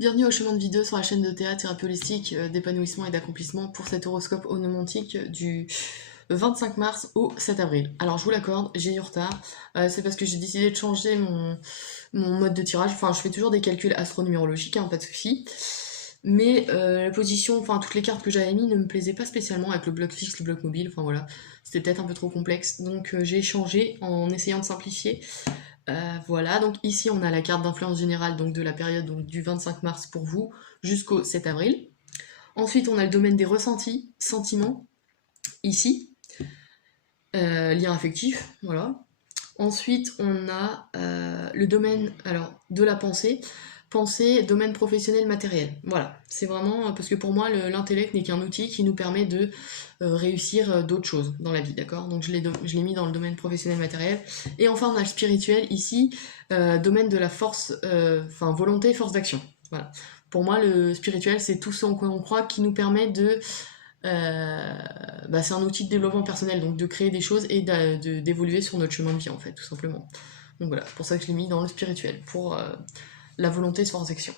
Bienvenue au chemin de vidéo sur la chaîne de théâtre thérapie holistique, d'épanouissement et d'accomplissement pour cet horoscope onomantique du 25 mars au 7 avril. Alors je vous l'accorde, j'ai du retard, c'est parce que j'ai décidé de changer mon mode de tirage, enfin je fais toujours des calculs astronumérologiques, hein, pas de soucis, mais la position, enfin toutes les cartes que j'avais mis ne me plaisaient pas spécialement avec le bloc fixe, le bloc mobile, enfin voilà, c'était peut-être un peu trop complexe, donc j'ai changé en essayant de simplifier. Voilà, donc ici on a la carte d'influence générale donc de la période donc, du 25 mars pour vous jusqu'au 7 avril. Ensuite on a le domaine des ressentis, sentiments, ici, lien affectif, voilà. Ensuite on a le domaine alors, de la pensée, domaine professionnel, matériel. Voilà, c'est vraiment, parce que pour moi l'intellect n'est qu'un outil qui nous permet de réussir d'autres choses dans la vie, d'accord. Donc je l'ai mis dans le domaine professionnel, matériel. Et enfin on a le spirituel ici, domaine de la force, enfin volonté, force d'action. Voilà. Pour moi le spirituel c'est tout ce en quoi on croit qui nous permet de... c'est un outil de développement personnel, donc de créer des choses et d'évoluer sur notre chemin de vie en fait, tout simplement. Donc voilà, c'est pour ça que je l'ai mis dans le spirituel, pour la volonté sans action.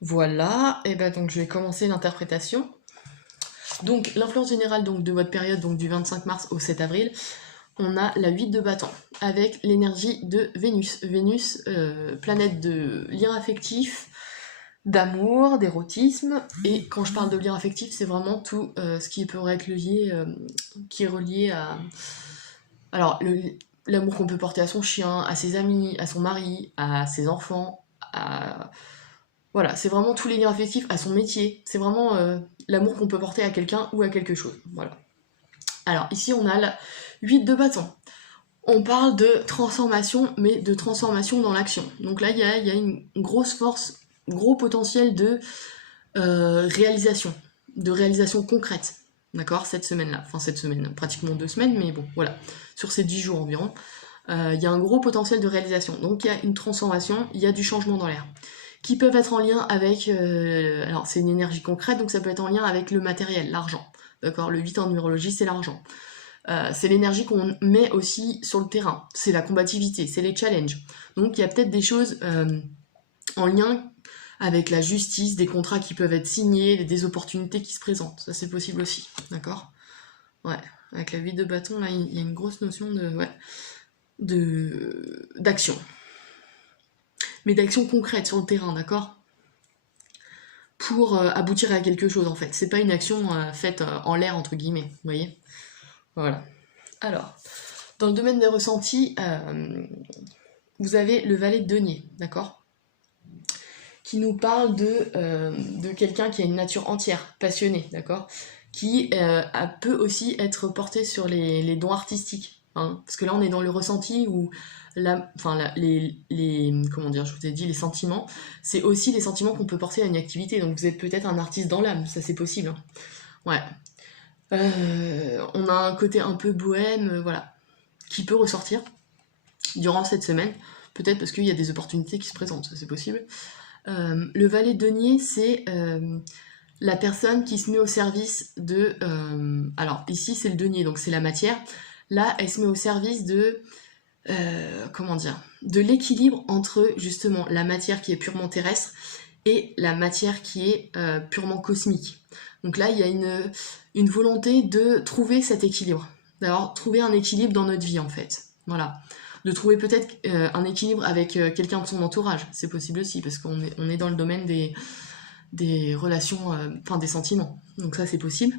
Voilà, et donc je vais commencer l'interprétation. Donc l'influence générale donc, de votre période, donc du 25 mars au 7 avril, on a la 8 de bâton, avec l'énergie de Vénus. Vénus, planète de lien affectif, d'amour, d'érotisme, et quand je parle de lien affectif, c'est vraiment tout ce qui pourrait être lié, qui est relié à... Alors, l'amour qu'on peut porter à son chien, à ses amis, à son mari, à ses enfants, à... Voilà, c'est vraiment tous les liens affectifs, à son métier. C'est vraiment l'amour qu'on peut porter à quelqu'un ou à quelque chose. Voilà. Alors, ici, on a la 8 de bâton. On parle de transformation, mais de transformation dans l'action. Donc là, il y a une grosse force, gros potentiel de réalisation concrète. D'accord, cette semaine-là. Enfin, cette semaine, pratiquement 2 semaines, mais bon, voilà. Sur ces 10 jours environ. Il y a un gros potentiel de réalisation. Donc il y a une transformation, il y a du changement dans l'air. Qui peuvent être en lien avec... alors c'est une énergie concrète, donc ça peut être en lien avec le matériel, l'argent. D'accord, le 8 en numérologie, c'est l'argent. C'est l'énergie qu'on met aussi sur le terrain. C'est la combativité, c'est les challenges. Donc il y a peut-être des choses en lien avec la justice, des contrats qui peuvent être signés, des opportunités qui se présentent. Ça c'est possible aussi, d'accord. Ouais, avec la 8 de bâton, là il y a une grosse notion d'action. Mais d'action concrète sur le terrain, d'accord, pour aboutir à quelque chose en fait. C'est pas une action faite en l'air entre guillemets, vous voyez. Voilà. Alors, dans le domaine des ressentis, vous avez le valet de denier, d'accord, qui nous parle de quelqu'un qui a une nature entière, passionnée, d'accord, qui peut aussi être porté sur les dons artistiques, hein, parce que là on est dans le ressenti où comment dire, je vous ai dit les sentiments, c'est aussi les sentiments qu'on peut porter à une activité, donc vous êtes peut-être un artiste dans l'âme, ça c'est possible, hein. Ouais. On a un côté un peu bohème, voilà, qui peut ressortir durant cette semaine, peut-être parce qu'il y a des opportunités qui se présentent, ça c'est possible. Le valet de denier, c'est la personne qui se met au service de... alors ici c'est le denier, donc c'est la matière. Là, elle se met au service de... comment dire, de l'équilibre entre justement la matière qui est purement terrestre et la matière qui est purement cosmique. Donc là, il y a une volonté de trouver cet équilibre, d'avoir trouvé un équilibre dans notre vie en fait. Voilà. De trouver peut-être un équilibre avec quelqu'un de son entourage, c'est possible aussi, parce qu'on est dans le domaine des relations, enfin des sentiments. Donc ça c'est possible.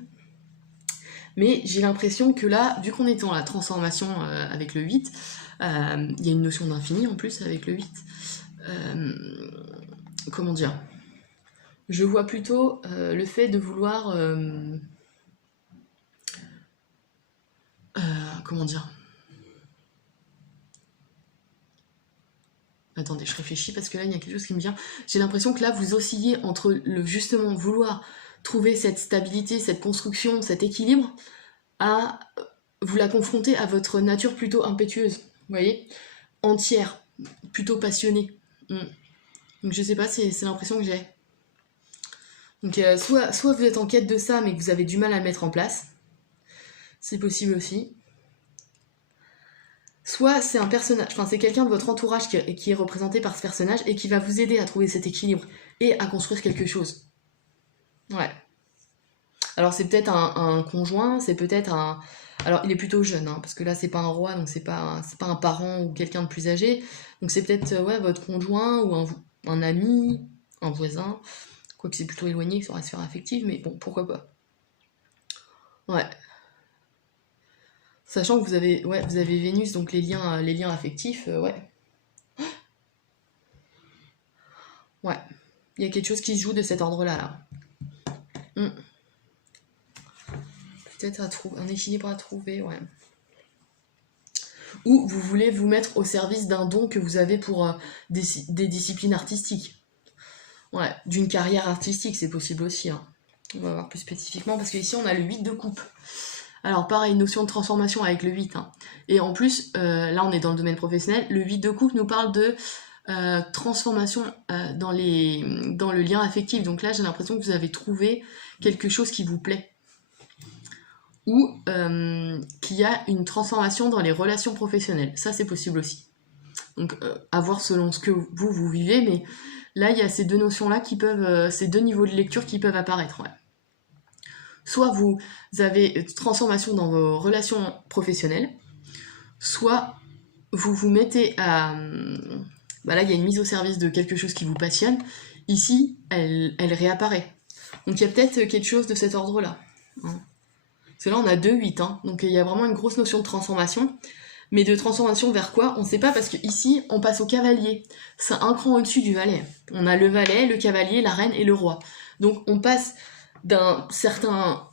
Mais j'ai l'impression que là, vu qu'on est dans la transformation avec le 8, il y a une notion d'infini en plus avec le 8. Comment dire, je vois plutôt le fait de vouloir... comment dire, attendez, je réfléchis parce que là, il y a quelque chose qui me vient. J'ai l'impression que là, vous oscillez entre le justement vouloir trouver cette stabilité, cette construction, cet équilibre, à vous la confronter à votre nature plutôt impétueuse, vous voyez, entière, plutôt passionnée. Donc je sais pas, c'est l'impression que j'ai. Donc soit vous êtes en quête de ça, mais que vous avez du mal à le mettre en place. C'est possible aussi. soit c'est un personnage, enfin c'est quelqu'un de votre entourage qui est représenté par ce personnage et qui va vous aider à trouver cet équilibre et à construire quelque chose. Ouais. Alors c'est peut-être un conjoint, c'est peut-être un... Alors il est plutôt jeune, hein, parce que là c'est pas un roi, donc c'est pas un parent ou quelqu'un de plus âgé. Donc c'est peut-être ouais, votre conjoint ou un ami, un voisin, quoique c'est plutôt éloigné sur la sphère affective, mais bon, pourquoi pas. Ouais. Sachant que vous avez Vénus, donc les liens affectifs, ouais. Ouais. Il y a quelque chose qui se joue de cet ordre-là, là. Hmm. Peut-être un équilibre à trouver, ouais. Ou vous voulez vous mettre au service d'un don que vous avez pour des disciplines artistiques. Ouais, d'une carrière artistique, c'est possible aussi. Hein. On va voir plus spécifiquement, parce qu'ici on a le 8 de coupe. Alors pareil, notion de transformation avec le 8. Hein. Et en plus, là on est dans le domaine professionnel, le 8 de coupe nous parle de transformation dans le lien affectif. Donc là j'ai l'impression que vous avez trouvé quelque chose qui vous plaît. Ou qu'il y a une transformation dans les relations professionnelles. Ça c'est possible aussi. Donc à voir selon ce que vous vivez, mais là il y a ces deux notions-là qui peuvent, ces deux niveaux de lecture qui peuvent apparaître. Ouais. Soit vous avez transformation dans vos relations professionnelles, soit vous vous mettez à... Bah là, il y a une mise au service de quelque chose qui vous passionne. Ici, elle réapparaît. Donc il y a peut-être quelque chose de cet ordre-là. Hein. Parce que là, on a 2-8, hein. Donc il y a vraiment une grosse notion de transformation. Mais de transformation vers quoi? On ne sait pas, parce que ici, on passe au cavalier. C'est un cran au-dessus du valet. On a le valet, le cavalier, la reine et le roi. Donc on passe d'un certain,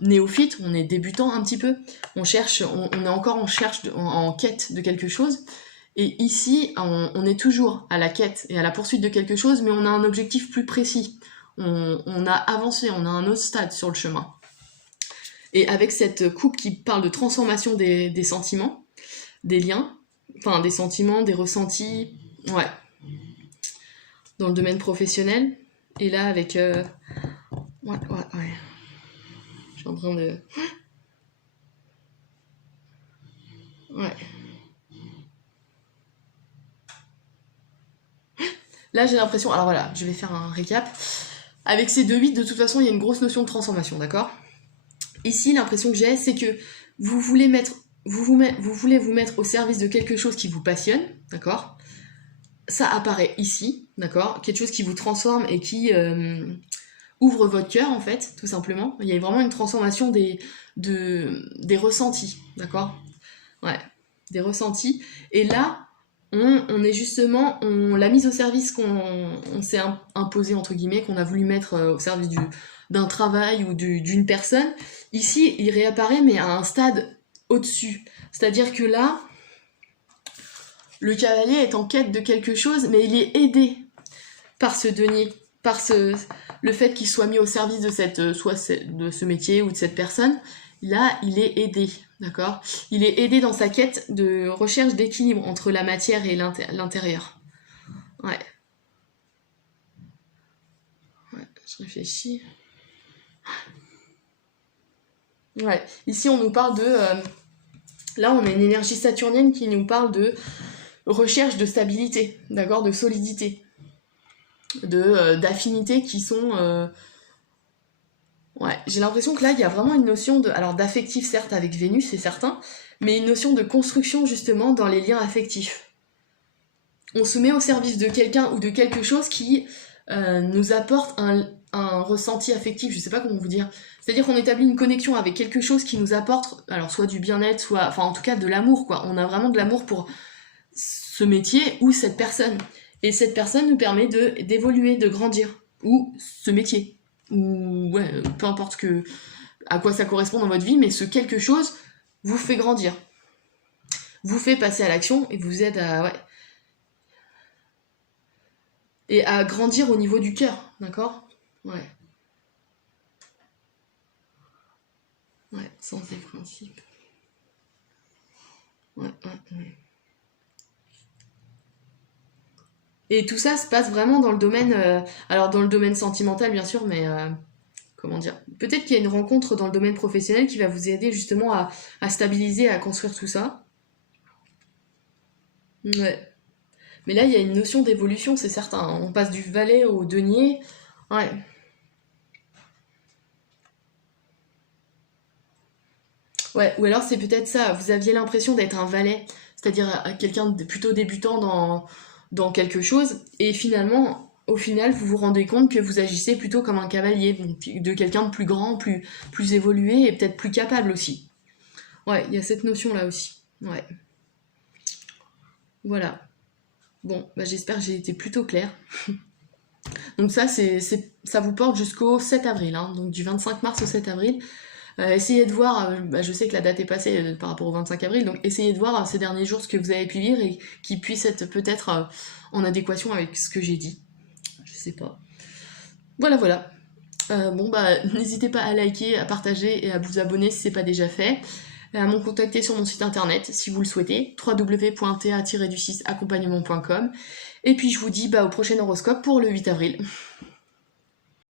néophyte, on est débutant un petit peu, on est encore en quête de quelque chose, et ici, on est toujours à la quête et à la poursuite de quelque chose, mais on a un objectif plus précis, on a avancé, on a un autre stade sur le chemin. Et avec cette coupe qui parle de transformation des sentiments, des liens, enfin des sentiments, des ressentis, ouais, dans le domaine professionnel, et là avec... Ouais. Je suis en train de... Ouais. Là, j'ai l'impression... Alors voilà, je vais faire un récap. Avec ces 2-8, de toute façon, il y a une grosse notion de transformation, d'accord? Ici, l'impression que j'ai, c'est que vous voulez vous mettre au service de quelque chose qui vous passionne, d'accord? Ça apparaît ici, d'accord? Quelque chose qui vous transforme et qui ouvre votre cœur, en fait, tout simplement. Il y a vraiment une transformation des ressentis, d'accord? Ouais, des ressentis. Et là, on est justement, la mise au service qu'on s'est imposé, entre guillemets, qu'on a voulu mettre au service d'un travail ou d'une personne, ici, il réapparaît, mais à un stade au-dessus. C'est-à-dire que là, le cavalier est en quête de quelque chose, mais il est aidé par ce denier, par le fait qu'il soit mis au service de de ce métier ou de cette personne. Là, il est aidé, d'accord? Il est aidé dans sa quête de recherche d'équilibre entre la matière et l'intérieur. Ouais. Ouais, je réfléchis. Ouais. Ici, on nous parle de... là, on a une énergie saturnienne qui nous parle de recherche de stabilité, d'accord? De solidité. D'affinités qui sont... Ouais, j'ai l'impression que là, il y a vraiment une notion alors d'affectif, certes, avec Vénus, c'est certain, mais une notion de construction, justement, dans les liens affectifs. On se met au service de quelqu'un ou de quelque chose qui nous apporte un ressenti affectif, je sais pas comment vous dire. C'est-à-dire qu'on établit une connexion avec quelque chose qui nous apporte, alors soit du bien-être, soit, enfin en tout cas de l'amour, quoi. On a vraiment de l'amour pour ce métier ou cette personne. Et cette personne nous permet d'évoluer, de grandir. Ou ce métier. Ou ouais, peu importe à quoi ça correspond dans votre vie, mais ce quelque chose vous fait grandir. Vous fait passer à l'action et vous aide à... Ouais. Et à grandir au niveau du cœur, d'accord? Ouais. Ouais, sens des principes. Ouais. Et tout ça se passe vraiment dans le domaine... alors dans le domaine sentimental, bien sûr, mais... comment dire? Peut-être qu'il y a une rencontre dans le domaine professionnel qui va vous aider justement à stabiliser, à construire tout ça. Ouais. Mais là, il y a une notion d'évolution, c'est certain, hein. On passe du valet au denier. Ouais. Ouais, ou alors c'est peut-être ça, vous aviez l'impression d'être un valet, c'est-à-dire quelqu'un de plutôt débutant dans quelque chose, et finalement, au final, vous vous rendez compte que vous agissez plutôt comme un cavalier, donc de quelqu'un de plus grand, plus évolué et peut-être plus capable aussi. Ouais, il y a cette notion-là aussi. Ouais, voilà. Bon, bah j'espère que j'ai été plutôt claire. Donc ça, ça vous porte jusqu'au 7 avril, hein, donc du 25 mars au 7 avril. Essayez de voir, bah, je sais que la date est passée par rapport au 25 avril, donc essayez de voir ces derniers jours ce que vous avez pu lire et qui puisse être peut-être en adéquation avec ce que j'ai dit. Je sais pas. Voilà, voilà. Bon, bah, n'hésitez pas à liker, à partager et à vous abonner si c'est pas déjà fait. À me contacter sur mon site internet si vous le souhaitez, www.ta-du6accompagnement.com. Et puis je vous dis bah, au prochain horoscope pour le 8 avril.